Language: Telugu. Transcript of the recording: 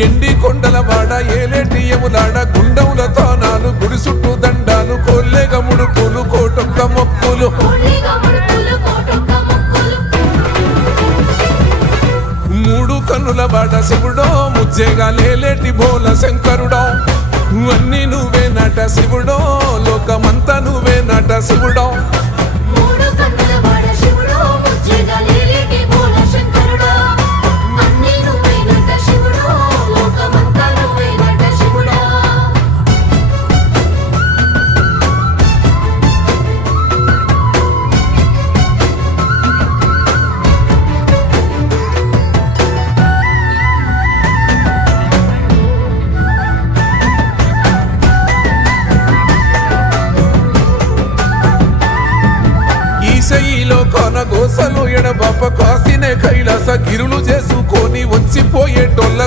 ఎండి కొండల వాడ ఏలేటియములాడ గుండముల తానాలు గుడి చుట్టూ దండాలు కోల్లేగ ముడుపులు కోటొక్క మొక్కులు మూడు కన్నుల వాడ శివుడో ముజ్జేగా లేలేటి బోల శంకరుడో అన్నీ నువ్వే నట శివుడో లోకమంతా నువ్వే నట శివుడో ఈశయిలో కొన గోసలు ఎడబాప కాసినే కైలాస గిరులు చేసుకొని వచ్చిపోయేటోళ్ళ